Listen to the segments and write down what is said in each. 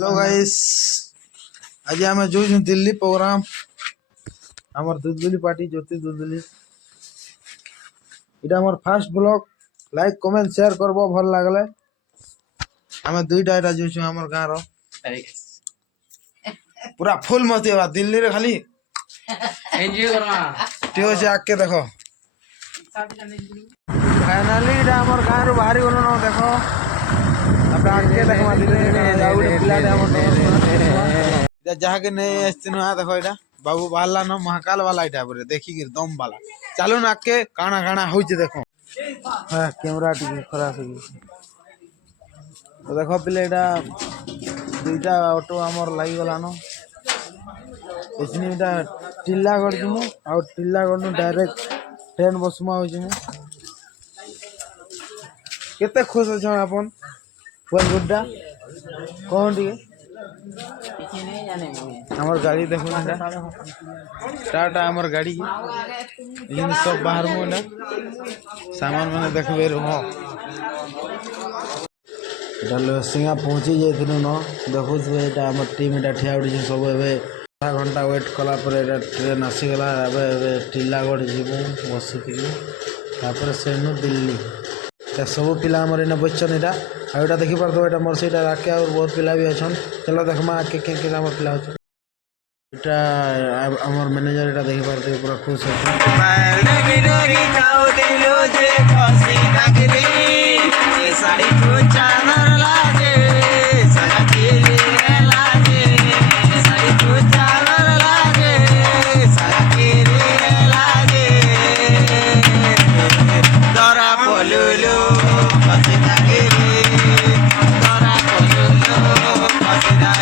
Hello guys, आज आम जो दिल्ली प्रोग्राम आमर दुलदुली पार्टी ज्योति दुलदुली इटा आमर fast blog like comment share करबो भल लागले। आम दुईटा एटा जो आमर गाँ रो पूरा फुल मती बा दिल्ली रे खाली एंजॉय करना ठीक है। आके देखो फाइनली इटा आमर गाँ रो बाहरी गलो न देखो अपना आके देखमा धीरे धीरे आउ गोटे पिलाटे आमर जहाँ के नहीं आसती ना देखो इटा बाबू बाहरला न महाकाल वाला इटा बोले देखी कि दम वाला चलो ना के काना काना हो देखो। हाँ कैमरा टी खराब हो तो देखो पिले इटा दुईटा ऑटो आमर लगी गला न इसने इटा टिल्लागढ़ जिमु आ टिल्लागढ़ नु डायरेक्ट ट्रेन बसमा हो जिमु। केते खुश अछन आपन वन गुड्डा कौन टी हमार गाड़ी देखो टाटा हमार गाड़ी इन सब बाहर में सामान मैंने देखबे रहो सिंगा पहुंची जाइथिनु न देखो एटा हमर टीम एटा ठिया उठी सब एबे आधा घंटा वेट कला पर एटा ट्रेन आसी गला एबे एबे टिल्लागढ़ जीवु बसिथि तापर सेनु दिल्ली ता सब पिला हमर एने बच्चन एटा आ एटा देखि परतो एटा मोर सेटा राखे और बहुत पिला भी अछन चलो देखमा के हमर पिला अछन एटा हमर मैनेजर एटा देखि परतो पूरा खुश है साड़ी को चादर लागे सजा के लागे साड़ी को चादर लागे सजा के लागे दरा पलुलो बसदा के दरा पलुलो बसदा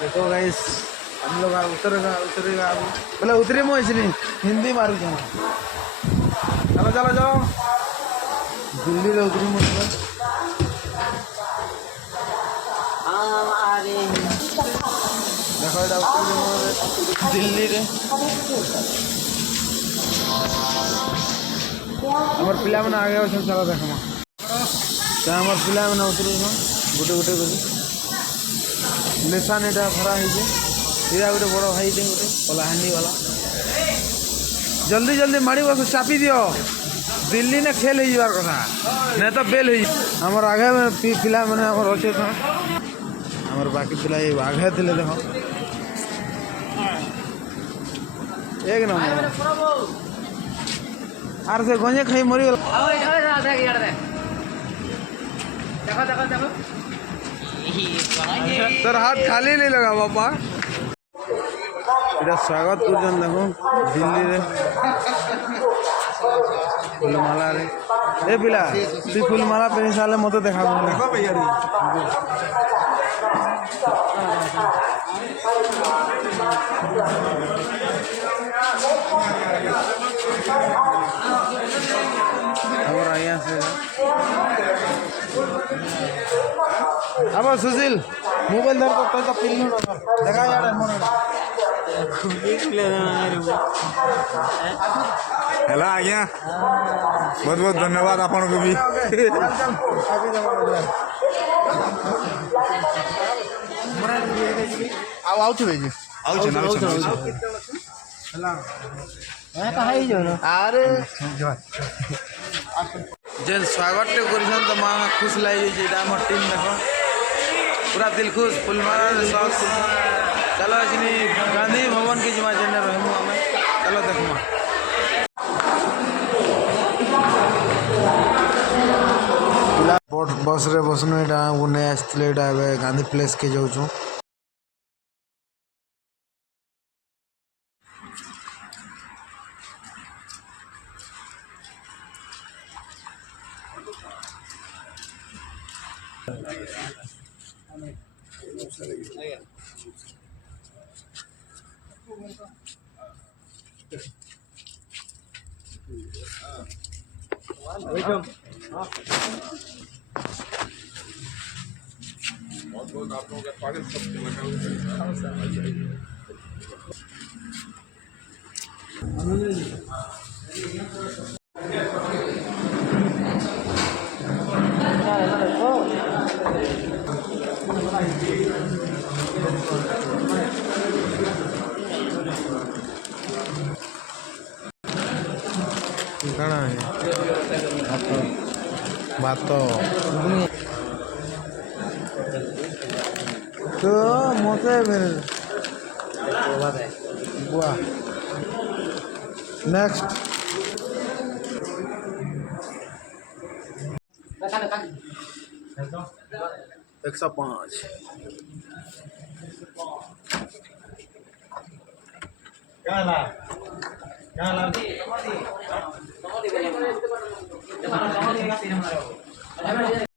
देखो गाइस हम लोग उतरेगा बोले उतरे मो इसलिए हिंदी मारू चलो चलो चलो चलो दिल्ली रे उतरी मो देखो एटा उतरी दिल्ली रे हमर पिला मन आगे अछन चलो देखमा त हमर पिला मन उतरी न गुटे गुटे करी निशान एटा भरा है जे इरा गोटे बड़ भाई दे गोटे कलाहांडी वाला जल्दी जल्दी माड़ी बस चापी दियो दिल्ली ने खेल ही जार कथा नहीं तो बेल हुई हमर आगे में पिला माने हमर अच्छे था हमर बाकी पिला ये आगे थिले देखो एक नंबर आर से गंजे खाई मरी गला देखो देखो देखो सर हाथ खाली नहीं लगा बापा इधर स्वागत कर देखो दिल्ली रे फूलमाला रे ए पिला तू फूलमाला पहनी साले मत देखा देखो भैया और यहाँ से अब सुशील मोबाइल धर तो फिल्म देखा यार हेलो आज्ञा बहुत बहुत धन्यवाद आपन को भी आउ आउ थे आउ ଆରେ ଯେନ୍ ସ୍ୱାଗତଟେ କରିଛନ୍ ତ ମା ଖୁସ୍ ଲାଗିଯାଇଛି ଏଇଟା ଆମର ଟିମ୍ ଦେଖ ପୁରା ଦିଲ୍ ଖୁସ୍ ଫୁଲମାରା ସସ୍ ଚାଲ ଏଇନି ଗାନ୍ଧୀ ଭବନ କି ଯିମା ଯେନେ ରହିମୁ ଆମେ ଚାଲ ଦେଖମା ବସ୍ରେ ବସନୁ ଏଇଟା ଆମକୁ ନେଇ ଆସିଥିଲେ ଏଇଟା ଏବେ ଗାନ୍ଧୀ ପ୍ଲେସ୍କେ ଯାଉଛୁ କାଣା ଭାତ ତ ମତେ ବୁଆ ନେକ୍ସଟ 105 Tama di ba?